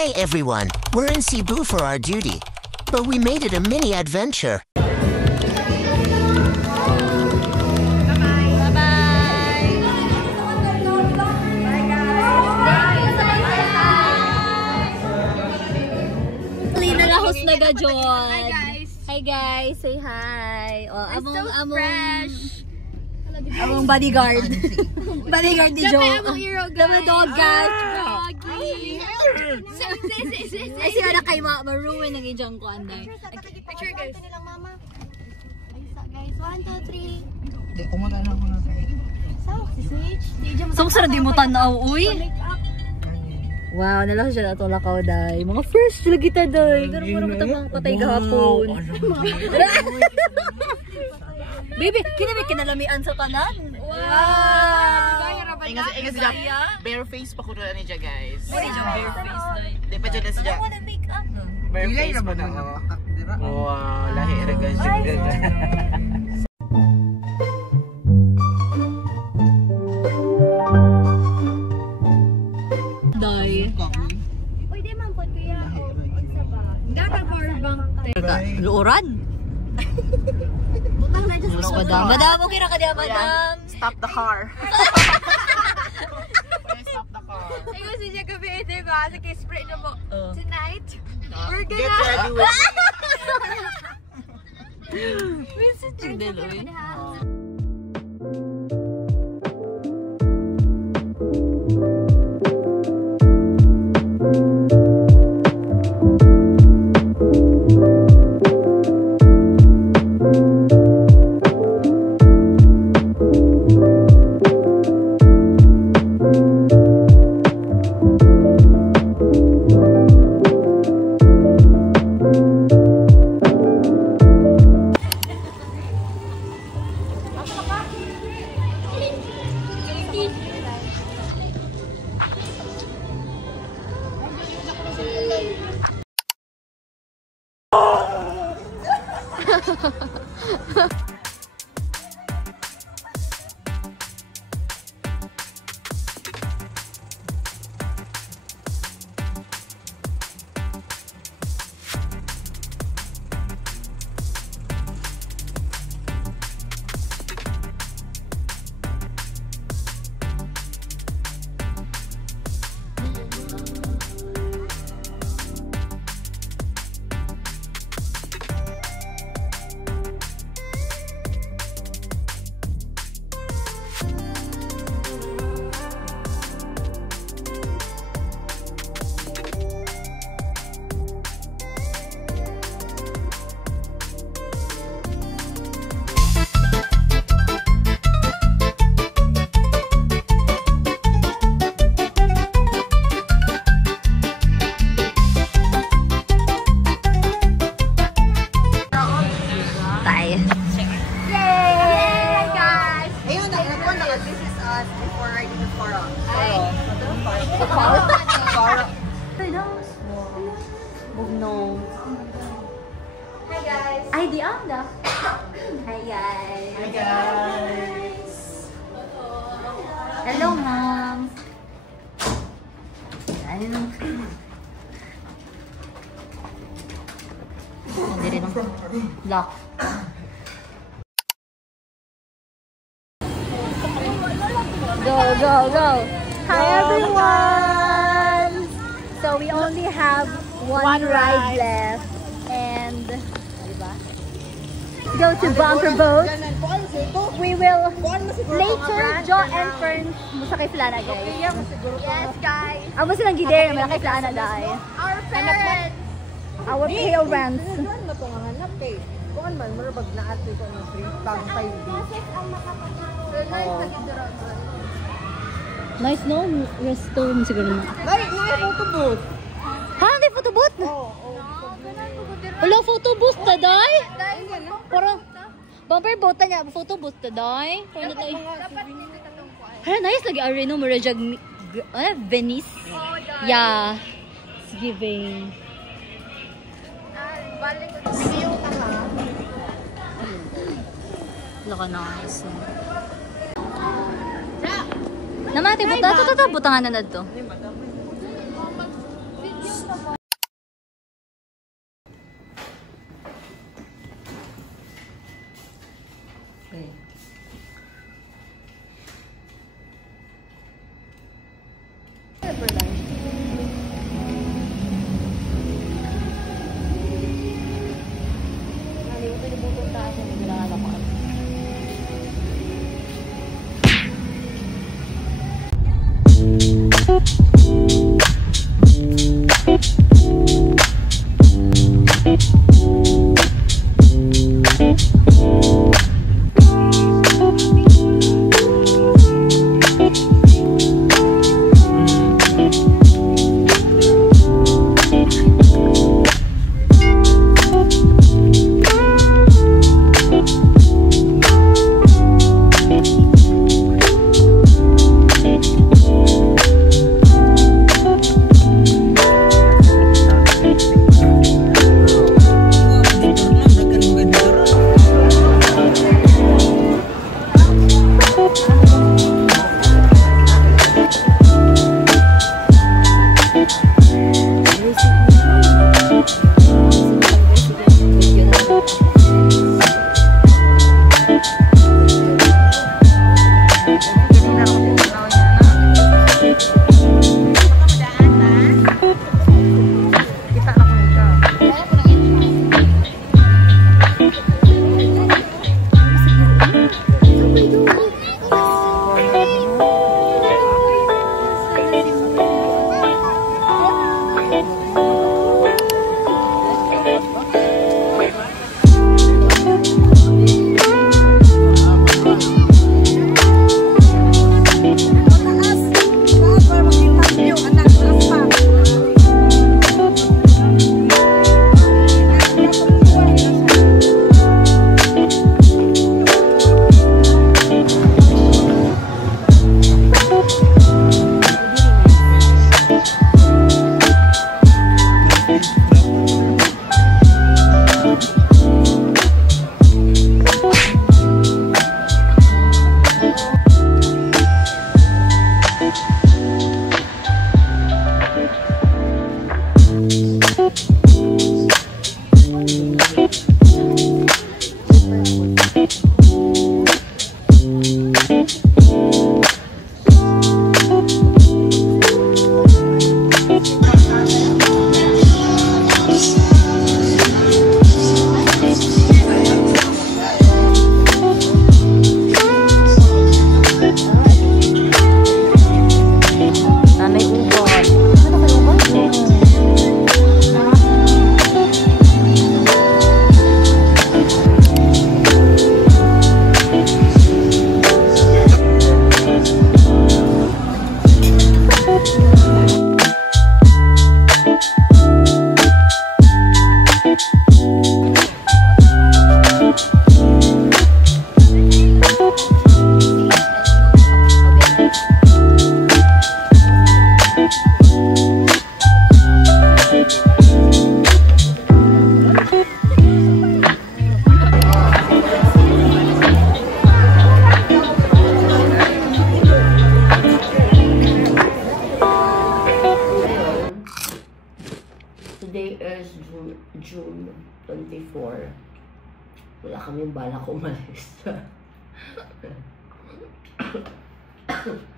Hey everyone, we're in Cebu for our duty, but we made it a mini adventure. Hi guys! Hi guys! Say hi! Oh, among bodyguard. Bodyguard ni Jo. Dama dog guys. Ay siya na kay ma-ruin ng ijang ko anday. Picture guys. Mama. Guys, 1, 2, 3. Di kumana na ako na. So sara di mo tanaw uy. Wow, nalakas siya na itong lakaw, day. Mga first sila kita, day. Ganun mo mga patay gahapon. Baby, kinalamian sa tanan. Wow! Ay nga siya, bare face pa ko na niya, guys. Ay, yung bare face, day. Di pa dyan na siya. Bare face pa na. Wow, lahi na guys. Pwede man po kuya o isa ba? Dapat power bank. Luuran? Butang na dyan sa Madam, okay na ka diya, madam. Stop the car. Stop the car. Ay kasi siya gabi ito ba? Sa spray na mo. Tonight, we're Get gonna... ready with Visit you din, uy. Ay, di anda. Hi guys. Hi guys. Hello, mom. Ano? Hindi rin ako. Lock. Go, go, go. Hi, everyone. So we only have one ride left. And go to Bumper Boat. We will later Jo and Fern musakay sila na guys. Yes guys. Amo silang gider malakay sila na dai. Our parents. Our parents. Kuan man marabag na ate ko ng free tag 5D. Nice no restaurant siguro na. Dai, iya photo booth. Ha, di photo booth? Wala photo booth ta dai. Parang Bumper boat ta niya, photo booth ta dai. Pero na tayo. Hala, nice lagi ari no Marajag Venice. Yeah. It's giving. Laka nice. Namati buta to butangan na nadto. nilibutong taas yung nilalakad. June 24. Wala kaming balak umalis.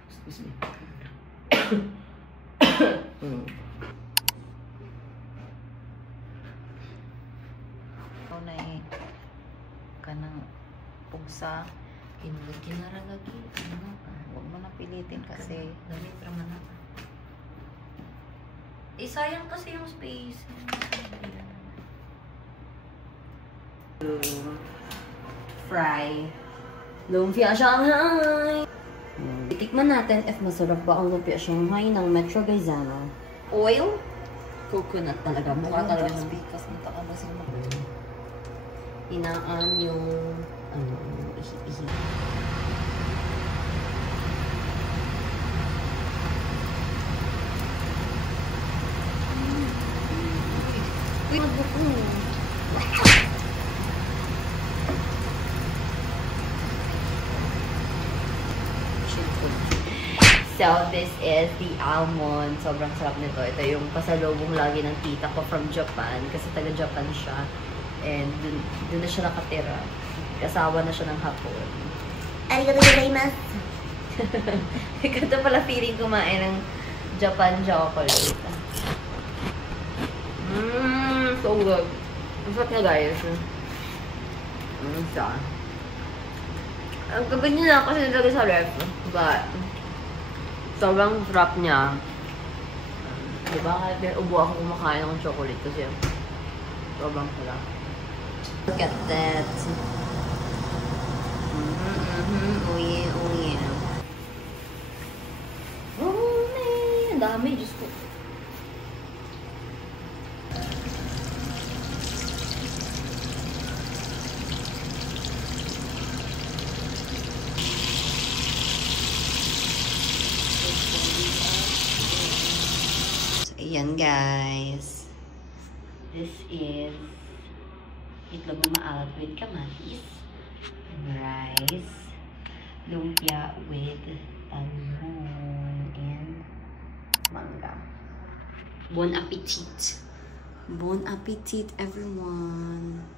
Excuse me. Ikaw na kanang pugsa inulog kinaralagi. Huwag mo na pilitin kasi gamit raman na. Sayang kasi yung space. Fry Lumpia Shanghai. Itikman natin if masarap ba ang Lumpia Shanghai ng Metro Gaizano. Oil, coconut talaga. Mukha talaga ng bikas. Inaan yung ihi-ihi. So, this is the almond. Sobrang sarap nito. Ito yung pasalubong lagi ng tita ko from Japan. Kasi taga-Japan siya. And dun na siya nakatira. Kasawa na siya ng hapon. Arigatou gozaimasu. Ito pala feeling kumain ng Japan chocolate. So good. Ang sarap na guys. Siya. Ang gabi niya kasi nilagay sa ref. But, sobrang sarap niya. Diba? Kaya ubo ako kumakain ng chocolate kasi sobrang sarap. Look at that. Oh yeah, oh yeah. Oh man, ang dami. Diyos ko. Ayan guys, this is itlog na maalat with kamatis and rice, lumpia with talong and mangga. Bon appetit! Bon appetit everyone!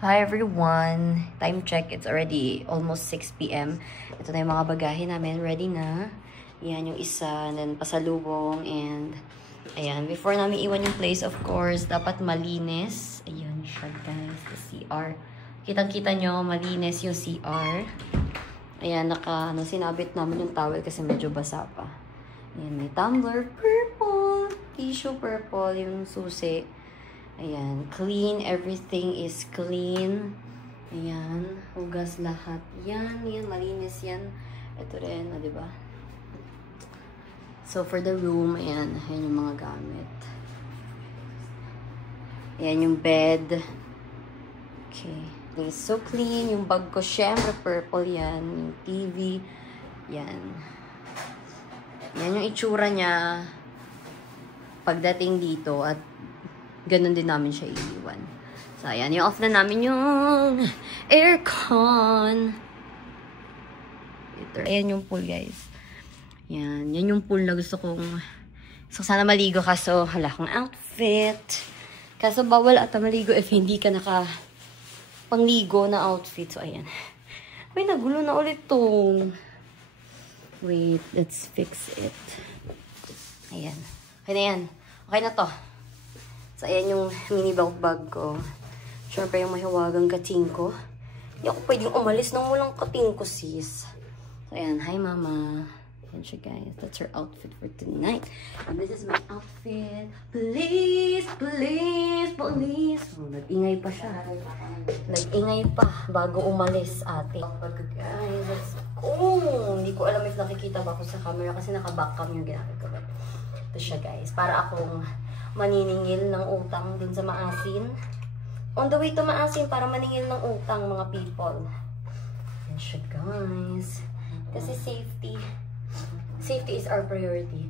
Hi everyone! Time check, it's already almost 6 p.m. Ito na yung mga bagahe namin, ready na. Yan yung isa, and then pasalubong, and ayan, before namin iwan yung place, of course, dapat malinis. Ayan siya guys, the CR. Kitang-kita nyo, malinis yung CR. Ayan, sinabit namin yung towel kasi medyo basa pa. Ayan, may tumbler, purple, tissue purple, yung susi. Ayan, clean. Everything is clean. Ayan, hugas lahat. Yan, malinis yan. Ito rin, diba? So, for the room, ayan yung mga gamit. Ayan yung bed. Okay. It's so clean. Yung bag ko, syempre, purple yan. Yung TV. Yan. Yan yung itsura niya pagdating dito at ganun din namin siya iiwan. So, ayan. I-off na namin yung aircon. Ayan yung pool, guys. Yan. Yan yung pool na gusto kong... So, sana maligo ka. So, hala kong outfit. Kaso, bawal ata maligo if hindi ka pangligo na outfit. So, ayan. Uy, nagulo na ulit tong. Wait, let's fix it. Ayan. Okay na yan. Okay na to. So, ayan yung mini bag ko. Siyempre, yung mahiwagang kating ko. Hindi ako pwedeng umalis nang walang kating ko, sis. So, ayan. Hi, mama. Ayan siya, guys. That's her outfit for tonight. And this is my outfit. Please, please, please. Oh, nag-ingay pa siya. Nag-ingay pa bago umalis, ate. Guys, let's go. Hindi ko alam if nakikita ba ako sa camera kasi naka-backcam yung ginamit ko. Ito siya, guys. Para akong maniningil ng utang dun sa Maasin. On the way to Maasin para maningil ng utang, mga people. Yan siya, guys. Kasi safety. Safety is our priority.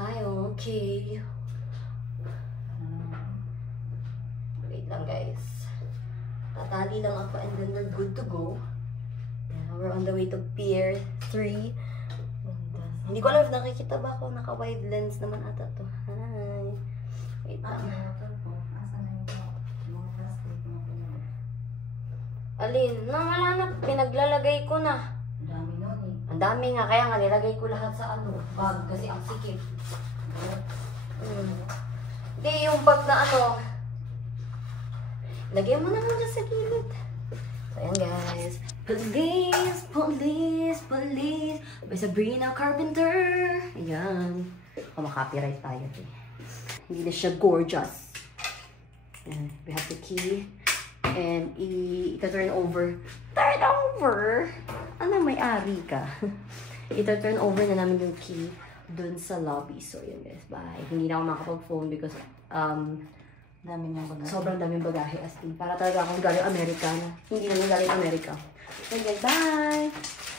Ay, okay. Wait lang, guys. Tatali lang ako and then we're good to go. We're on the way to Pier 3. Hindi ko alam if nakikita ba ako. Naka-wide lens naman ata to. Hi. Wait lang. Alin? Wala na. Pinaglalagay ko na. Ang dami nga. Kaya nga nilagay ko lahat sa bag. Kasi ang sikip. Hindi, yung bag na lagay mo na muna sa gilid. So, ayan guys. Police, police, police. By Sabrina Carpenter. Ayan. Maka-copyright tayo. Hindi na siya gorgeous. Ayan. We have the key. And ita-turn over. Turn over! Ano, may-ari ka? Ita-turn over na namin yung key dun sa lobby. So, yun guys, bye. Hindi na ako makapag-phone because sobrang daming bagahe as in. Para talaga akong galing Amerika na. Hindi na galing Amerika. Okay guys, bye!